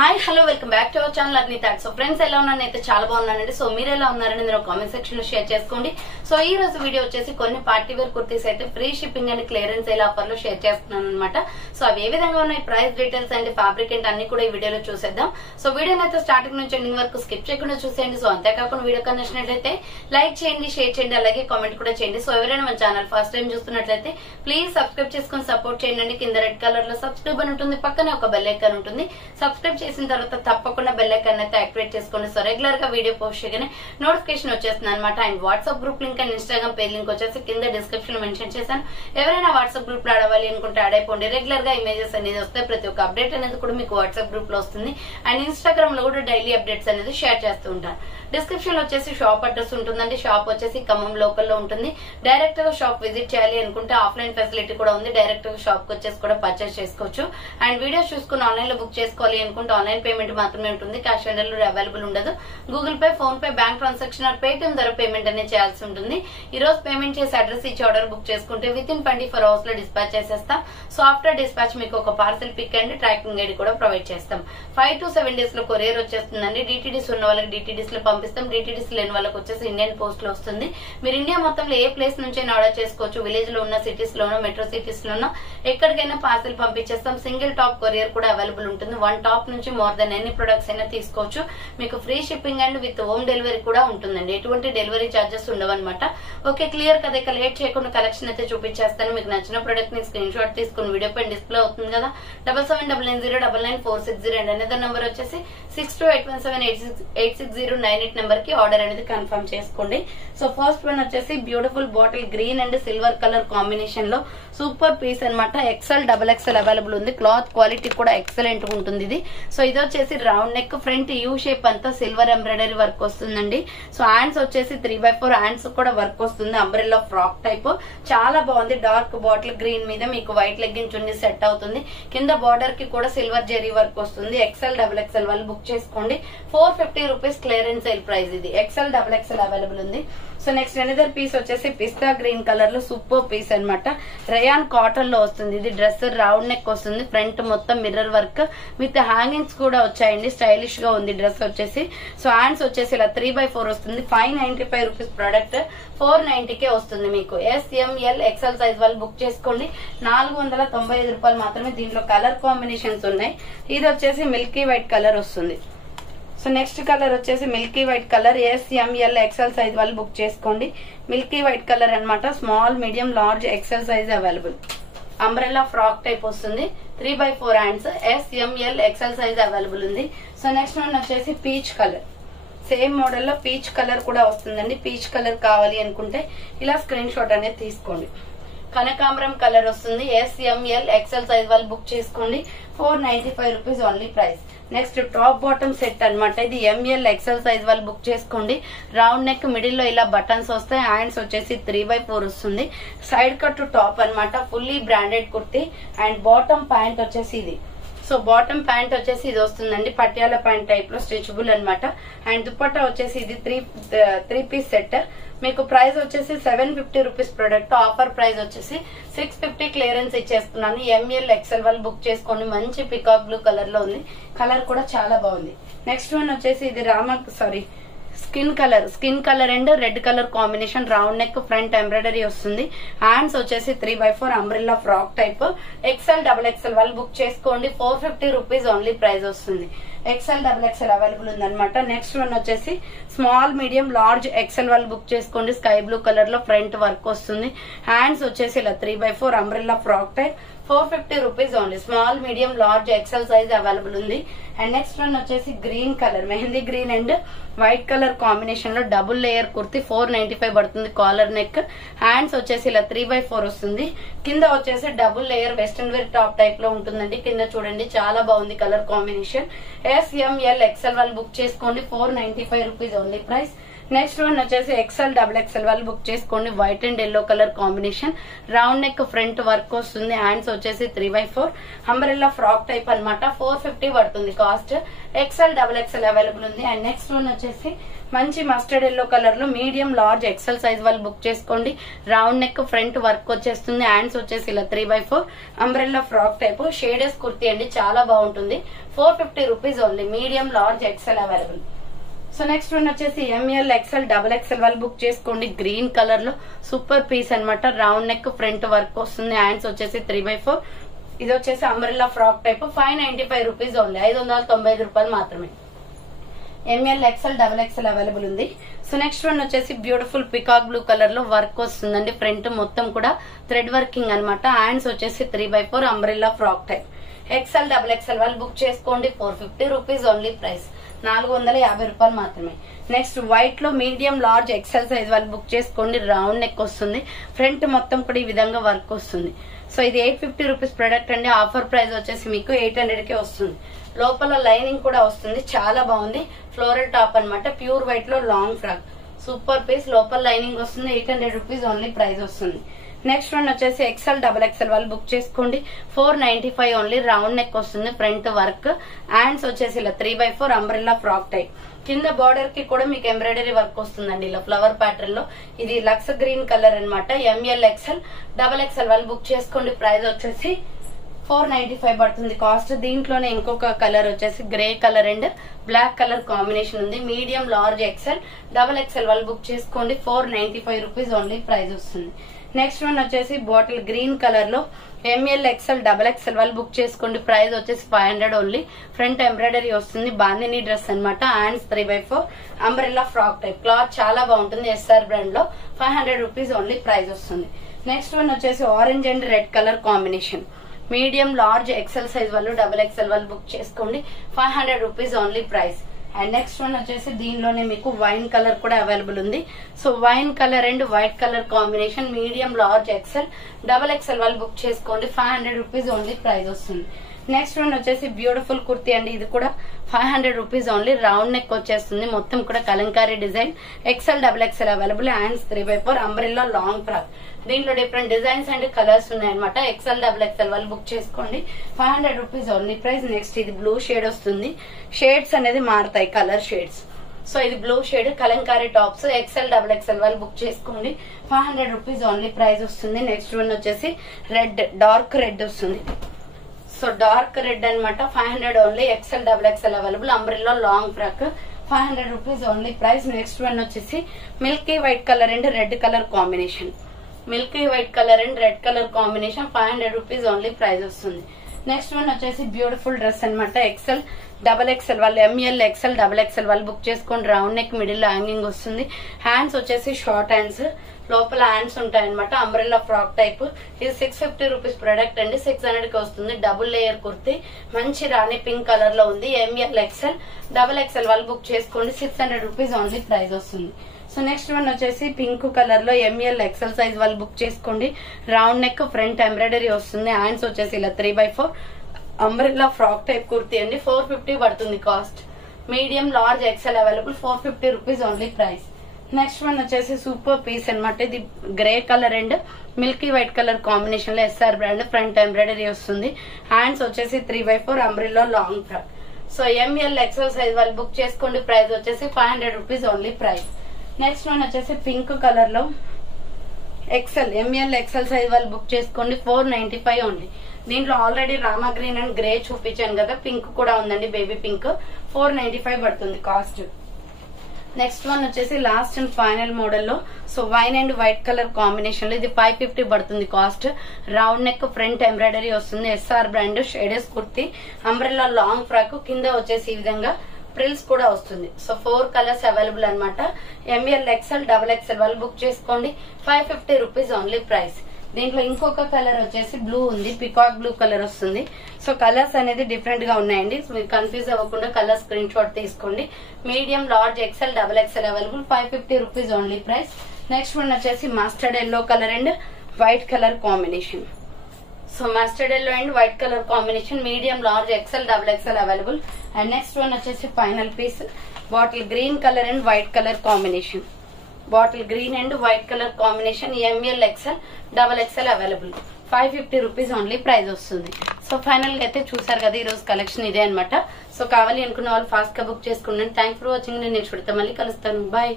Hi hello welcome back to our channel Arni thoughts. So friends ఎలా ఉన్నాను అయితే చాలా బాగున్నానండి. సో మీరు ఎలా ఉన్నారని మీరు కామెంట్ సెక్షన్ లో షేర్ చేసుకోండి. సో ఈ రోజు వీడియో వచ్చేసి కొన్ని పార్టీ వేర్ కుర్తీస్ అయితే free shipping and clearance sale offer లో షేర్ చేస్తున్నాను అనమాట. సో అవి ఏ విధంగా ఉన్నాయి, price details and fabric and అన్ని కూడా ఈ వీడియోలో చూసేద్దాం. సో వీడియోని అయితే స్టార్టింగ్ నుంచి ఎండింగ్ వరకు స్కిప్ చేయకుండా చూసేయండి. సో అంతేకాకుండా వీడియో నచ్చినట్లయితే లైక్ చేయండి, షేర్ చేయండి, అలాగే కామెంట్ కూడా చేయండి. సో ఎవరైనా మన ఛానల్ ఫస్ట్ టైం చూస్తున్నట్లయితే ప్లీజ్ సబ్స్క్రైబ్ చేసుకుని సపోర్ట్ చేయండి. కింద రెడ్ కలర్ లో సబ్స్క్రైబ్ అని ఉంటుంది, పక్కనే ఒక బెల్ ఐకాన్ ఉంటుంది. సబ్స్క్రైబ్ చేసిన తర్వాత తప్పకుండా బెల్ ఐకాన్ అయితే యాక్టివేట్ చేసుకోండి. సో రెగ్యులర్ గా వీడియో పోస్ట్ చేయగానే నోటిఫికేషన్ వచ్చేస్తుంది అనమాట. And WhatsApp group link and Instagram page link వచ్చేసి కింద డిస్క్రిప్షన్ లో మెన్షన్ చేశాను. ఎవరైనా వాట్సాప్ గ్రూప్ లో ఆడవాలి అనుకుంటే యాడ్ అయిపోండి. రెగ్యులర్ గా ఇమేజెస్ అనేది వస్తాయి, ప్రతి ఒక్క అప్డేట్ అనేది కూడా మీకు వాట్సాప్ గ్రూప్ లో వస్తుంది. అండ్ ఇన్స్టాగ్రామ్ లో కూడా డైలీ అప్డేట్స్ అనేది షేర్ చేస్తూ ఉంటాను. డిస్క్రిప్షన్ లో వచ్చేసి షాప్ అడ్రస్ ఉంటుందండి. షాప్ వచ్చేసి ఖమ్మం లోకల్ లో ఉంటుంది. డైరెక్ట్ గా షాప్ విజిట్ చేయాలి అనుకుంటే ఆఫ్లైన్ ఫెసిలిటీ కూడా ఉంది. డైరెక్ట్ గా షాప్ కి వచ్చేసి కూడా పర్చేస్ చేసుకోవచ్చు. అండ్ వీడియోస్ చూసుకుని ఆన్లైన్ లో బుక్ చేసుకోవాలి అనుకుంటే ఆన్లైన్ పేమెంట్ మాత్రమే ఉంటుంది. క్యాష్ ఆన్ డెలివరీ అవైలబుల్ ఉండదు. Google Pay, PhonePe, bank transaction or Paytm ద్వారా పేమెంట్ అనేది చేయాల్సి ఉంటుంది. ఈ రోజు పేమెంట్ చేసి అడ్రస్ ఇచ్చి ఆర్డర్ బుక్ చేసుకుంటే విత్ ఇన్ 24 hours లో డిస్పాచ్ చేసేస్తాం. సో ఆఫ్టర్ డిస్పాచ్ మీకు ఒక parcel pick and tracking ID కూడా ప్రొవైడ్ చేస్తాం. 5 to 7 days లో కొరియర్ వచ్చేస్తుందండి. డిటిడిస్ ఉన్న వాళ్ళకి డిటిడిస్ లో పంపిస్తాం. డిటిడిస్ లేని వాళ్ళకి వచ్చేసి ఇండియన్ పోస్ట్ లో వస్తుంది. మీరు ఇండియా మొత్తంలో ఏ ప్లేస్ నుంచి ఆర్డర్ చేసుకోవచ్చు. విలేజ్ లో ఉన్న సిటీస్ లోనో మెట్రో సిటీస్ లోనో ఎక్కడికైనా పార్సల్ పంపించేస్తాం. సింగిల్ టాప్ కొరియర్ కూడా అవైలబుల్ ఉంటుంది. 1 టాప్ నుంచి మోర్ దెన్ ఎన్ని ప్రొడక్ట్స్ అయినా తీసుకోవచ్చు. మీకు free shipping and with home delivery కూడా ఉంటుందండి. ఎటువంటి డెలివరీ చార్జెస్ ఉండవన్నమాట. ఓకే, క్లియర్ కదా. ఇక లేట్ చేయకుండా కలెక్షన్ అయితే చూపించేస్తాను. మీకు నచ్చిన ప్రొడక్ట్ ని స్క్రీన్ షాట్ తీసుకుని వీడియో పైన డిస్ప్లే అవుతుంది కదా. 7799099460 అండ్ అనదర్ నెంబర్ వచ్చేసి 6281786098 నెంబర్ కి ఆర్డర్ అనేది కన్ఫర్మ్ చేసుకోండి. సో ఫస్ట్ వన్ వచ్చేసి beautiful bottle green and silver colour combination లో సూపర్ పీస్ అనమాట. XL, XXL అవైలబుల్ ఉంది. క్లాత్ క్వాలిటీ కూడా ఎక్సలెంట్ ఉంటుంది ఇది. సో ఇది వచ్చేసి round neck, front U shape అంతా సిల్వర్ ఎంబ్రాయిడరీ వర్క్ వస్తుందండి. సో హ్యాండ్స్ వచ్చేసి 3/4 హ్యాండ్స్ కూడా వర్క్ వస్తుంది. అంబ్రెల్లా ఫ్రాక్ టైప్ చాలా బాగుంది. డార్క్ బాటిల్ గ్రీన్ మీద మీకు వైట్ లెగ్గిన్ చున్నీ సెట్ అవుతుంది. కింద బార్డర్ కి కూడా సిల్వర్ జెరీ వర్క్ వస్తుంది. XL, XXL వాళ్ళు బుక్ చేసుకోండి. 450 రూపీస్ క్లియరెన్స్ సేల్ ప్రైస్ ఇది. XL, XXL అవైలబుల్ ఉంది. సో నెక్స్ట్ ఎనదర్ పీస్ వచ్చేసి పిస్తా గ్రీన్ కలర్ లో సూపర్ పీస్ అనమాట. రయాన్ కాటన్ లో వస్తుంది. ఇది డ్రెస్ రౌండ్ నెక్ వస్తుంది. ఫ్రంట్ మొత్తం మిర్రర్ వర్క్ విత్ హ్యాంగింగ్స్ కూడా వచ్చాయండి. స్టైలిష్ గా ఉంది డ్రెస్ వచ్చేసి. సో హ్యాండ్స్ వచ్చేసి ఇలా 3/4 వస్తుంది. 595 రూపీస్ ప్రొడక్ట్ 490 కే వస్తుంది మీకు. SML, XL సైజ్ వాళ్ళు బుక్ చేసుకోండి. 495 రూపాయలు మాత్రమే. దీంట్లో కలర్ కాంబినేషన్స్ ఉన్నాయి. ఇది వచ్చేసి మిల్కీ వైట్ కలర్ వస్తుంది. సో నెక్స్ట్ కలర్ వచ్చేసి milky white colour. SML, XL size వాళ్ళు బుక్ చేసుకోండి. మిల్కీ వైట్ కలర్ అనమాట. Small, medium, large, XL size available. Umbrella frock type వస్తుంది. 3/4 hands. SML, XL size available ఉంది. సో నెక్స్ట్ వన్ వచ్చేసి peach colour. Same model లో peach colour కూడా వస్తుందండి. Peach colour కావాలి అనుకుంటే ఇలా స్క్రీన్ షాట్ అనేది తీసుకోండి. కనకాంబరం కలర్ వస్తుంది. SML, XL సైజ్ వాళ్ళు బుక్ చేసుకోండి. 495 rupees only price. Next top bottom set అనమాట. ఇది ML, XL సైజ్ వాళ్ళు బుక్ చేసుకోండి. రౌండ్ నెక్, మిడిల్ లో ఇలా బటన్స్ వస్తాయి. హ్యాండ్స్ వచ్చేసి 3/4 వస్తుంది. సైడ్ కట్ టాప్ అనమాట. Fully branded kurti. And bottom pant వచ్చేసి ఇది. సో బాటమ్ ప్యాంట్ వచ్చేసి ఇది వస్తుందండి. పటియాలా ప్యాంట్ టైప్ లో స్ట్రెచబుల్ అనమాట. అండ్ దుపట్టా వచ్చేసి ఇది 3 పీస్ సెట్. మీకు ప్రైస్ వచ్చేసి 750 రూపీస్ ప్రొడక్ట్. ఆఫర్ ప్రైస్ వచ్చేసి 650 క్లియరెన్స్ ఇచ్చేస్తున్నాను. ML, XL వాళ్ళు బుక్ చేసుకోండి. మంచి పికాక్ బ్లూ కలర్ లో ఉంది. కలర్ కూడా చాలా బాగుంది. నెక్స్ట్ వన్ వచ్చేసి ఇది skin colour and red colour combination. Round neck, front embroidery వస్తుంది. హ్యాండ్స్ వచ్చేసి 3/4 umbrella frock type. XL, XXL వాళ్ళు బుక్ చేసుకోండి. 450 రూపీస్ ఓన్లీ ప్రైస్ వస్తుంది. XL, XXL అవైలబుల్ ఉందన్నమాట. నెక్స్ట్ వన్ వచ్చేసి స్మాల్, మీడియం, లార్జ్, XL వాళ్ళు బుక్ చేసుకోండి. స్కై బ్లూ కలర్ లో ఫ్రంట్ వర్క్ వస్తుంది. హ్యాండ్స్ వచ్చేసి ఇలా 3/4 umbrella frock type. 450 rupees only. Small, medium, large, XL size available ఉంది. అండ్ నెక్స్ట్ వన్ వచ్చేసి green colour, mehndi green and white colour combination లో double layer kurti. 495 పడుతుంది. Collar neck. హ్యాండ్స్ వచ్చేసి ఇలా 3/4 వస్తుంది. కింద వచ్చేసి double layer western wear top type లో ఉంటుందండి. కింద చూడండి చాలా బాగుంది కలర్ కాంబినేషన్. SML, XL వాళ్ళు బుక్ చేసుకోండి. 495 rupees only price. Next one వచ్చేసి ఎక్సెల్ డబుల్ ఎక్సెల్ వాళ్ళు బుక్ చేసుకోండి. White and yellow colour combination, round neck front work వస్తుంది. హ్యాండ్స్ వచ్చేసి 3/4 అంబ్రెల్లా ఫ్రాక్ టైప్ అన్నమాట. 450 పడుతుంది cost. XL double XL available ఉంది. అండ్ నెక్స్ట్ వన్ వచ్చేసి మంచి మస్టర్డ్ ఎల్లో కలర్ లో మీడియం లార్జ్ ఎక్సెల్ సైజ్ వాళ్ళు బుక్ చేసుకోండి. రౌండ్ నెక్ ఫ్రంట్ వర్క్ వచ్చేస్తుంది. హ్యాండ్స్ వచ్చేసి ఇలా 3/4 umbrella frock type shades kurti అండి, చాలా బాగుంటుంది. 450 rupees only. Medium large XL available. So next one వచ్చేసి ఎంఎల్ ఎక్సెల్ డబుల్ ఎక్సెల్ వాళ్ళు బుక్ చేసుకోండి. గ్రీన్ కలర్ లో సూపర్ పీస్ అన్నమాట. రౌండ్ నెక్ ఫ్రంట్ వర్క్ వస్తుంది. హ్యాండ్స్ వచ్చేసి 3/4. ఇది వచ్చేసి umbrella frock type. 595 rupees only. 595 రూపాయలు మాత్రమే. ML XL double XL available ఉంది. సో నెక్స్ట్ వన్ వచ్చేసి బ్యూటిఫుల్ పికాక్ బ్లూ కలర్ లో వర్క్ వస్తుందండి. ఫ్రంట్ మొత్తం కూడా థ్రెడ్ వర్కింగ్ అన్నమాట. హ్యాండ్స్ వచ్చేసి 3/4 umbrella frock type. XL double XL వాళ్ళు బుక్ చేసుకోండి. 450 రూపీస్ ఓన్లీ ప్రైస్. 450 రూపాయలు మాత్రమే. నెక్స్ట్ వైట్ లో మీడియం లార్జ్ ఎక్సెల్ సైజ్ వాళ్ళు బుక్ చేసుకోండి. రౌండ్ నెక్ వస్తుంది. ఫ్రంట్ మొత్తం కూడా ఈ విధంగా వర్క్ వస్తుంది. సో ఇది 850 రూపీస్ ప్రొడక్ట్ అండి. ఆఫర్ ప్రైస్ వచ్చేసి మీకు 800 కే వస్తుంది. లోపల లైనింగ్ కూడా వస్తుంది, చాలా బాగుంది. ఫ్లోరల్ టాప్ అన్నమాట. ప్యూర్ వైట్ లో లాంగ్ ఫ్రాక్ సూపర్ పీస్. లోపల లైనింగ్ వస్తుంది. 800 రూపీస్ ఓన్లీ ప్రైస్ వస్తుంది. నెక్స్ట్ వన్ వచ్చేసి ఎక్సెల్ డబుల్ ఎక్సెల్ వాళ్ళు బుక్ చేసుకోండి. 495 ఓన్లీ. రౌండ్ నెక్ వస్తుంది. Front work. హ్యాండ్స్ వచ్చేసి ఇలా 3/4 అంబ్రెల్లా ఫ్రాక్ టైప్. కింద బార్డర్ కి కూడా మీకు ఎంబ్రాయిడరీ వర్క్ వస్తుందండి ఇలా ఫ్లవర్ ప్యాటర్న్ లో. ఇది లక్స్ గ్రీన్ కలర్ అన్నమాట. ఎంఎల్ ఎక్సెల్ డబుల్ ఎక్సెల్ వాళ్ళు బుక్ చేసుకోండి. ప్రైస్ వచ్చేసి 495 పడుతుంది కాస్ట్. దీంట్లోనే ఇంకొక కలర్ వచ్చేసి grey colour and black colour combination ఉంది. Medium large XL double XL వాళ్ళు బుక్ చేసుకోండి. 495 రూపీస్ ఓన్లీ ప్రైస్ వస్తుంది. నెక్స్ట్ వన్ వచ్చేసి బాటిల్ గ్రీన్ కలర్ లో ఎంఎల్ ఎక్సెల్ డబుల్ ఎక్సెల్ వాళ్ళు బుక్ చేసుకోండి. ప్రైస్ వచ్చేసి 500 ఓన్లీ. ఫ్రంట్ ఎంబ్రాయిడరీ వస్తుంది. బాందిని డ్రెస్ అన్నమాట. Hands 3/4 umbrella frock type. Cloth చాలా బాగుంటుంది. ఎస్ఆర్ బ్రాండ్ లో 500 రూపీస్ ఓన్లీ ప్రైస్ వస్తుంది. నెక్స్ట్ వన్ వచ్చేసి orange and red colour combination. Medium large XL size వాళ్ళు డబుల్ ఎక్సెల్ వాళ్ళు బుక్ చేసుకోండి. 500 rupees only price. And next one వచ్చేసి దీనిలోనే మీకు వైన్ కలర్ కూడా అవైలబుల్ ఉంది. So wine colour and white colour combination. Medium large XL double XL వాళ్ళు book చేసుకోండి. 500 రూపీస్ ఓన్లీ ప్రైస్ వస్తుంది. నెక్స్ట్ వన్ వచ్చేసి బ్యూటిఫుల్ కుర్తీ అండి. ఇది కూడా 500 రూపీస్ ఓన్లీ. రౌండ్ నెక్ వచ్చేస్తుంది. మొత్తం కూడా Kalamkari design. XL double XL available. Hands 3/4 umbrella long frock. దీంట్లో డిఫరెంట్ డిజైన్స్ అండ్ కలర్స్ ఉన్నాయన్నమాట. ఎక్సెల్ డబుల్ ఎక్సెల్ వాళ్ళు బుక్ చేసుకోండి. 500 రూపీస్ ఓన్లీ ప్రైస్. నెక్స్ట్ ఇది బ్లూ షేడ్ వస్తుంది. షేడ్స్ అనేది మారుతాయి, కలర్ షేడ్స్. సో ఇది blue shade Kalamkari tops. XL double XL వాళ్ళు బుక్ చేసుకోండి. 500 రూపీస్ ఓన్లీ ప్రైస్ వస్తుంది. నెక్స్ట్ వన్ వచ్చేసి రెడ్, డార్క్ రెడ్ వస్తుంది. సో డార్క్ రెడ్ అన్నమాట. 500 only. XL double XL available. Umbrella long frock. 500 rupees only price. Next one వచ్చేసి milky white colour and red colour combination. Milky white colour and red colour combination. 500 rupees only price వస్తుంది. Next one వచ్చేసి beautiful dress అన్నమాట. XL double XL వాళ్ళు M L XL double XL వాళ్ళు book చేసుకోండి. Round neck, middle hanging వస్తుంది. Hands వచ్చేసి short hands. లోపల hands ఉంటాయన్నమాట. Umbrella frock type. ఇది 650 రూపీస్ ప్రొడక్ట్ అండి. 600 కి వస్తుంది. Double layer kurti. మంచి రాణి పింక్ కలర్ లో ఉంది. ఎంఎల్ ఎక్సెల్ డబల్ ఎక్సెల్ వాళ్ళు బుక్ చేసుకోండి. 600 రూపీస్ ఓన్లీ ప్రైస్ వస్తుంది. సో నెక్స్ట్ వన్ వచ్చేసి పింక్ కలర్ లో ఎంఎల్ ఎక్సెల్ సైజ్ వాళ్ళు బుక్ చేసుకోండి. రౌండ్ నెక్, ఫ్రంట్ ఎంబ్రాయిడరీ వస్తుంది. హ్యాండ్స్ వచ్చేసి ఇలా 3/4 అంబ్రెల్లా ఫ్రాక్ టైప్ కుర్తీ అండి. 450 పడుతుంది cost. Medium large XL available. 450 rupees only price. Next one వచ్చేసి సూపర్ పీస్ అన్నమాట. ఇది grey colour and milky white colour combination లో ఎస్ఆర్ బ్రాండ్. ఫ్రంట్ ఎంబ్రాయిడరీ వస్తుంది. హ్యాండ్స్ వచ్చేసి 3/4 umbrella long frock. So ML XL size వాళ్ళు book చేసుకోండి. Price వచ్చేసి 500 rupees only price. Next one వచ్చేసి పింక్ కలర్ లో ఎక్సెల్ ఎంఎల్ ఎక్సెల్ సైజ్ వాళ్ళు book చేసుకోండి. 495 ఓన్లీ. దీంట్లో already Rama green and grey చూపించాను కదా. పింక్ కూడా ఉందండి, బేబీ పింక్. 495 పడుతుంది కాస్ట్. నెక్స్ట్ వన్ వచ్చేసి లాస్ట్ అండ్ ఫైనల్ మోడల్ లో so wine and white colour combination లో ఇది 550 పడుతుంది cost. Round neck, front embroidery వస్తుంది. SR brand. Shades kurti. Umbrella long frock. కింద వచ్చేసి ఈ విధంగా ప్రిల్స్ కూడా వస్తుంది. సో 4 కలర్స్ అవైలబుల్ అనమాట. ఎంఎల్ ఎక్సెల్ డబల్ ఎక్సెల్ వాళ్ళు బుక్ చేసుకోండి. 550 రూపీస్ ఓన్లీ ప్రైస్. దీంట్లో ఇంకొక కలర్ వచ్చేసి బ్లూ ఉంది. పికాక్ బ్లూ కలర్ వస్తుంది. సో కలర్స్ అనేది డిఫరెంట్ గా ఉన్నాయండి. సో మీరు కన్ఫ్యూజ్ అవ్వకుండా కలర్ స్క్రీన్ షాట్ తీసుకోండి. Medium, large, XL, double XL available. 550 rupees only price. Next one వచ్చేసి mustard yellow colour and white colour combination. So mustard yellow and white colour combination. Medium, large, XL, double XL available. And next one వచ్చేసి final piece bottle green colour and white colour combination. Bottle green and white colour combination. M L XL double XL available. 550 rupees only price వస్తుంది. So final గా అయితే చూసారు కదా ఈ రోజు collection ఇదే అనమాట. సో కావాలి అనుకున్న వాళ్ళు ఫాస్ట్ గా బుక్ చేసుకోండి. Thank for watching. నేను నెక్స్ట్ పెడతా మళ్ళీ కలుస్తాను. బాయ్.